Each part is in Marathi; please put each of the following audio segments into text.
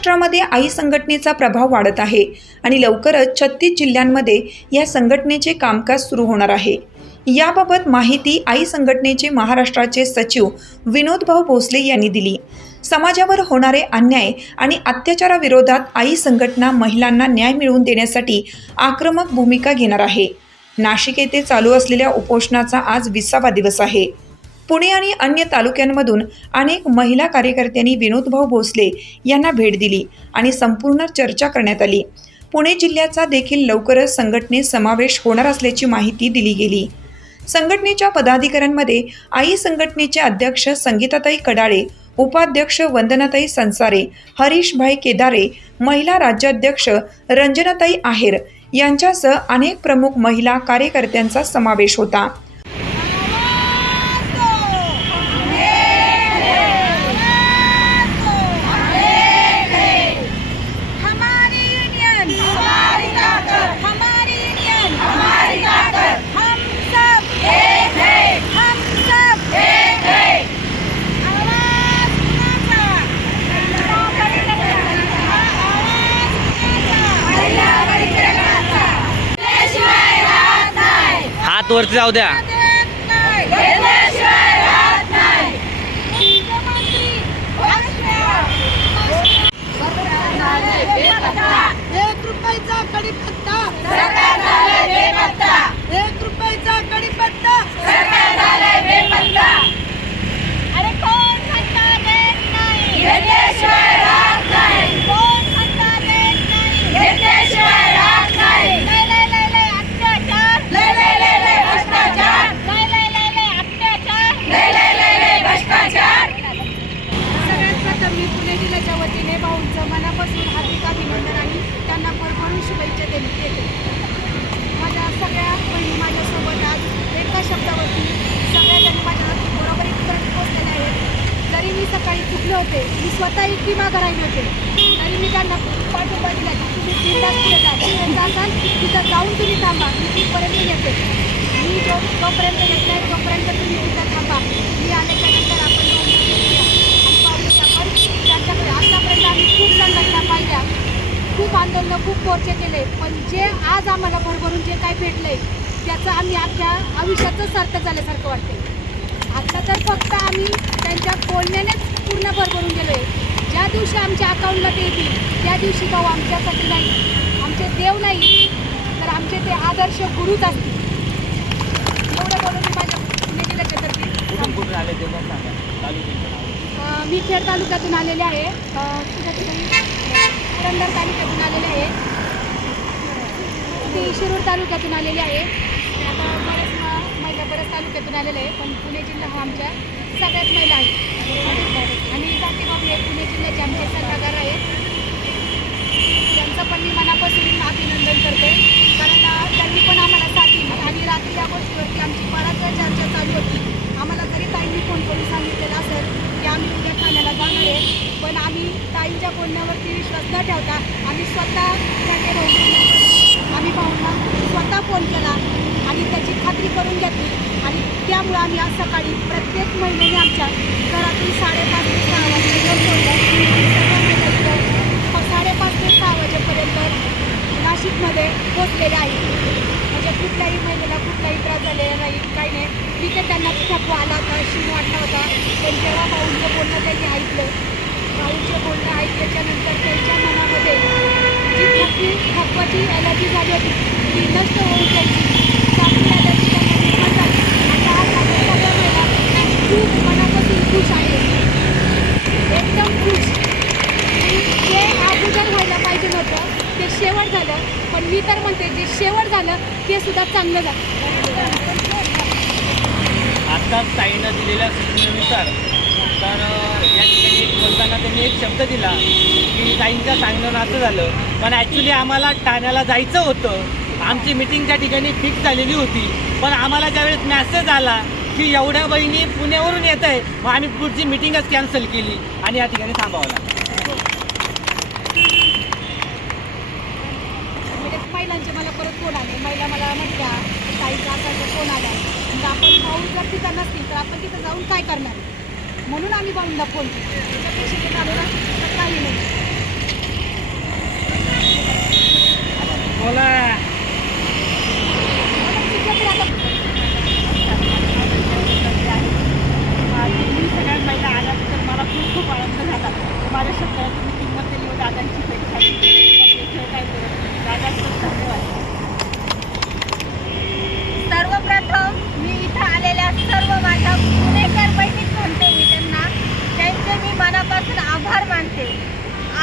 महाराष्ट्रामध्ये आई संघटनेचा प्रभाव वाढत आहे आणि लवकरच छत्तीस जिल्ह्यांमध्ये या संघटनेचे कामकाज सुरू होणार आहे. याबाबत माहिती आई संघटनेचे महाराष्ट्राचे सचिव विनोदभाऊ भोसले यांनी दिली. समाजावर होणारे अन्याय आणि अत्याचाराविरोधात आई संघटना महिलांना न्याय मिळवून देण्यासाठी आक्रमक भूमिका घेणार आहे. नाशिक येथे चालू असलेल्या उपोषणाचा आज विसावा दिवस आहे. पुणे आणि अन्य तालुक्यांमधून अनेक महिला कार्यकर्त्यांनी विनोदभाऊ भोसले यांना भेट दिली आणि संपूर्ण चर्चा करण्यात आली. पुणे जिल्ह्याचा देखील लवकरच संघटनेत समावेश होणार असल्याची माहिती दिली गेली. संघटनेच्या पदाधिकाऱ्यांमध्ये आई संघटनेचे अध्यक्ष संगीताताई कडाळे उपाध्यक्ष वंदनाताई संसारे हरीशभाई केदारे महिला राज्याध्यक्ष रंजनाताई आहेर यांच्यासह अनेक प्रमुख महिला कार्यकर्त्यांचा समावेश होता. हात वरती जाऊ द्या. मनापासून हार्दिक अभिनंदन आणि त्यांना भरभरून शुभेच्छा देत देते. माझ्या सगळ्या बहिणी माझ्यासोबत आज एका शब्दावरती सगळ्याजणी माझ्यावरती बरोबर इथपर्यंत पोहोचलेले आहेत. जरी मी सकाळी चुकले होते मी स्वतः इतकी मागं राहिले होते. तरी मी त्यांना पाठिंबा दिला की तुम्ही बिंदास पुढे जा. तिथे जासाल तिथं जाऊन तुम्ही थांबा. मी तिथपर्यंत येते. मी जो तोपर्यंत येत नाही तोपर्यंत तुम्ही तिथं थांबा. मी आल्याच्यानंतर आपण दोन आपण त्यांच्याकडे आतापर्यंत आम्ही खूप पाहिल्या खूप आंदोलनं खूप मोर्चे केले. पण जे आज आम्हाला भरभरून जे काय भेटलंय त्याचं आम्ही आमच्या आयुष्याचं सार्थ झाल्यासारखं वाटते आता तर फक्त आम्ही त्यांच्या बोलण्यानेच पूर्ण भरभरून गेलो आहे ज्या दिवशी आमच्या अकाउंटला ते येतील त्या दिवशी भाऊ आमच्यासाठी नाही. आमचे देव नाही तर आमचे ते आदर्श गुरुच असतील. एवढं बोलून मी माझ्या पुणे जिल्ह्याच्या मी खेड तालुक्यातून आलेले आहे. पुरंदर तालुक्यातून आलेले आहे. ती शिरूर तालुक्यातून आलेली आहे. आता बऱ्याच महिला बऱ्याच तालुक्यातून आलेले आहे पण पुणे जिल्हा हा आमच्या सगळ्याच महिला आहे. आणि जातीबाब हे पुणे जिल्ह्याचे आमचे सल्लागार आहेत. त्यांचं पण मी मनापासून अभिनंदन करते. कारण त्यांनी पण आम्हाला साथी आणि रात्री या गोष्टीवरती आमची बराच चर्चा चालू होती. ताईंनी फोन करून सांगितलेलं असेल की आम्ही उद्या ठाण्याला जाणार आहे. पण आम्ही ताईंच्या बोलण्यावरती विश्वास न ठेवता आम्ही स्वतः ठाणे रोडवर आम्ही भाऊंना स्वतः फोन केला आणि त्याची खात्री करून घेतली. आणि त्यामुळं आम्ही आज सकाळी प्रत्येक महिलेने आमच्या घरातून साडेपाच ते सहा वाजता सोडलं. साडेपाच ते सहा वाजेपर्यंत नाशिकमध्ये पोचलेले आहे. कुठल्याही महिलेला कुठलाही त्रास झालेला नाही काही नाही. तिथे त्यांना थकवा आला होता शिव वाटला होता. पण जेव्हा भाऊंचं बोलणं त्यांनी ऐकलं भाऊंचे बोलणं ऐकल्याच्यानंतर त्यांच्या मनामध्ये जी थकवी थकवाची एलर्जी झाली होती ती नष्ट होऊन त्यांची चांगली ॲलर्जी त्यांना निर्माण झाली आता आज आम्ही सगळ्या महिला खूप मनापासून खुश आहे एकदम खुश आणि जे अगोदर व्हायला पाहिजे नव्हतं ते शेवट झालं पण मी तर म्हणते जे शेवट झालं ते चांगलं जा आत्ताच ताईनं दिलेल्या सूचनेनुसार तर या ठिकाणी बोलताना त्यांनी एक शब्द दिला की ताईंच्या सांगणं असं झालं. पण ॲक्च्युली आम्हाला ठाण्याला जायचं होतं. आमची मिटिंग त्या ठिकाणी फिक्स झालेली होती. पण आम्हाला ज्यावेळेस मॅसेज आला की एवढ्या बहिणी पुण्यावरून येत आहे मग आम्ही पुढची मिटिंगच कॅन्सल केली आणि या ठिकाणी थांबावं लागलं म्हणजे महिलांचे मला परत फोन आले? महिला मला म्हटल्या ताईचा असाचा फोन आला मग आपण भाऊ जर तिथं नसतील तर आपण तिथं जाऊन काय करणार? म्हणून आम्ही भाऊंना फोन केला. त्याच्यापेक्षा पैसे तर काही नाही तुम्ही किंमत दिली व दादांची भेट झाली त्याच्याशिवाय काय बोलत दादांचं धन्यवाद सर्वप्रथम मी इथं आलेल्या सर्व माझ्या पुणेकर बहिणीच म्हणते मी त्यांना त्यांचे मी मनापासून आभार मानते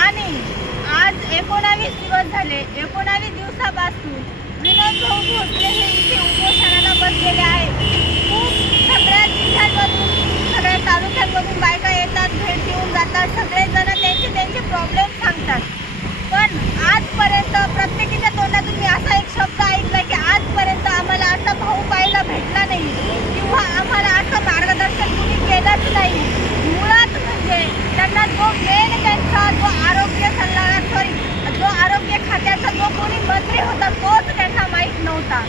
आणि आज एकोणावीस दिवस झाले एकोणावीस दिवसापासून विनोद भाऊ भोसले हे इथे उपोषणाला बसलेले आहेत खूप सगळ्या जिल्ह्यांमधून सगळ्या तालुक्यांमधून बायका येतात भेट देऊन जातात सगळेजण त्यांचे त्यांचे प्रॉब्लेम सांगतात पण आजपर्यंत प्रत्येकीच्या तोंडातून मी असा एक शब्द ऐकला की आजपर्यंत आम्हाला असा भाऊ पाहायला भेटला नाही किंवा आम्हाला असं मार्गदर्शन कुणी केलंच नाही मुळात म्हणजे त्यांना जो मेन त्यांचा जो आरोग्य सल्लागार सॉरी जो आरोग्य खात्याचा जो कोणी मंत्री होता तोच त्यांना माहीत नव्हता.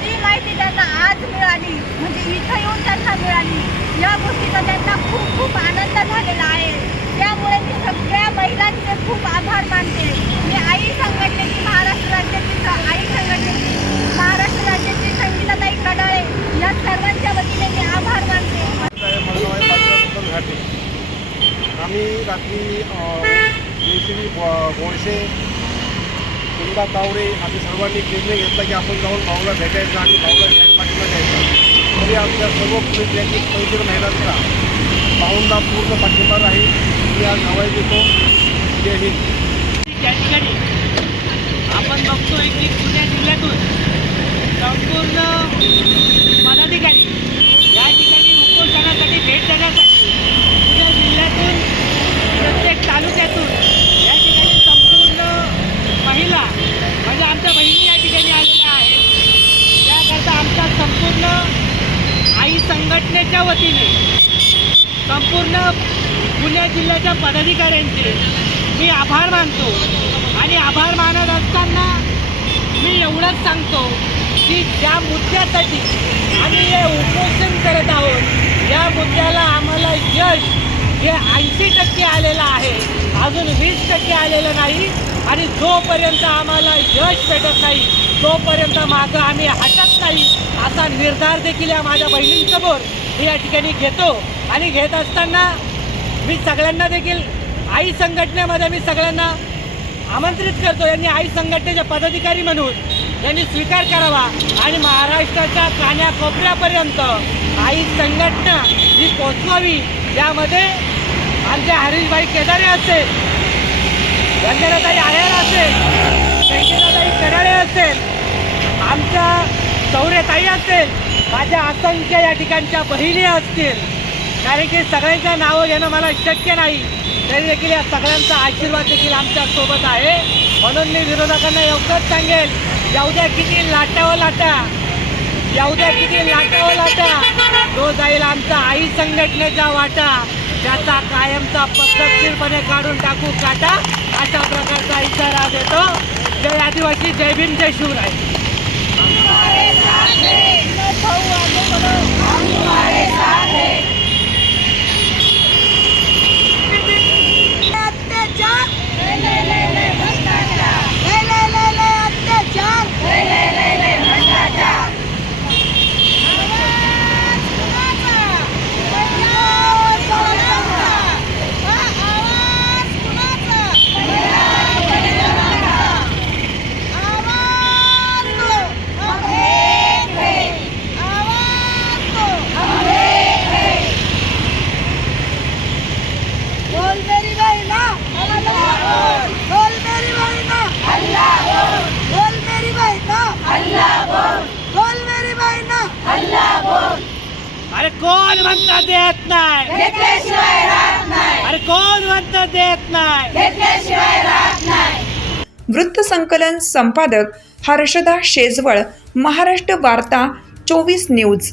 ती माहिती त्यांना आज मिळाली. म्हणजे इथं येऊन त्यांना मिळाली. या गोष्टीचा त्यांना खूप खूप आनंद झालेला आहे. त्यामुळे मी सगळ्या महिलांचे खूप आभार मानते. मी आई संघटनेची महाराष्ट्र राज्याची आई संघटनेची महाराष्ट्र राज्याची संगीताताई कडाळे या सर्वांच्या वतीने मी आभार मानते. आम्ही रात्री बोळशे कुंदा तावरे आम्ही सर्वांनी निर्णय घेतला की आपण जाऊन भाऊला भेटायचं आणि भाऊला घ्यायला पाठिंबा द्यायचा. तरी आमच्या सर्व पुणे जिल्ह्यातील पैसे महिलांचा भाऊंना पूर्ण पाठिंबा राहील. मी आज हवाई देतो. जय हिंद. त्या ठिकाणी आपण बघतोय की पुणे जिल्ह्यातून संपूर्ण पदाधिकारी या ठिकाणी उपोषणासाठी भेट देण्यासाठी पुणे जिल्ह्यातून प्रत्येक तालुक्यातून या ठिकाणी संपूर्ण महिला म्हणजे आमच्या बहिणी या ठिकाणी आलेल्या आहेत त्याकरता आमच्या संपूर्ण आई संघटनेच्या वतीने संपूर्ण पुणे जिल्ह्याच्या पदाधिकाऱ्यांचे मी आभार मानतो. आणि आभार मानत असताना मी एवढंच सांगतो की ज्या मुद्द्यासाठी आम्ही हे उपोषण करत आहोत या मुद्द्याला आम्हाला यश हे ऐंशी टक्के आलेलं आहे. अजून वीस टक्के आलेलं नाही. आणि जोपर्यंत आम्हाला यश भेटत नाही तोपर्यंत मागं आम्ही हटत नाही असा निर्धार देखील या माझ्या बहिणींसमोर. या ठिकाणी घेतो आणि घेत असताना मी सगळ्यांना देखील आई संघटनेमध्ये मी सगळ्यांना आमंत्रित करतो. यांनी आई संघटनेचे पदाधिकारी म्हणून यांनी स्वीकार करावा आणि महाराष्ट्राच्या कान्याकोपऱ्यापर्यंत आई संघटना ही पोचवावी यामध्ये आमचे हरीशभाई केदारे असेल वंदनाताई आयर असेल संगीताताई कराळे असेल आमच्या चौरेताई असेल माझ्या असंख्य या ठिकाणच्या बहिणी असतील. कारण की सगळ्यांच्या नावं घेणं मला शक्य नाही. तरी देखील या सगळ्यांचा आशीर्वाद देखील आमच्यासोबत आहे. म्हणून मी विरोधकांना एवढंच सांगेल येऊद्या किती लाटावं लाटा. येऊ द्या किती लाटावं लाटा. तो जाईल आमचा आई संघटनेचा वाटा. त्याचा कायमचा पद्धतशीरपणे काढून टाकू काटा. अशा प्रकारचा इशारा देतो. जय आदिवासी जय भीम जय शिवराय. 阿妹你要我阿 अरे कोण म्हणतं देत नाही? घेतल्याशिवाय राहत नाही. अरे कोण म्हणतं देत नाही? घेतल्याशिवाय राहत नाही. वृत्त संकलन संपादक हर्षदा शेजवळ महाराष्ट्र वार्ता चोवीस न्यूज.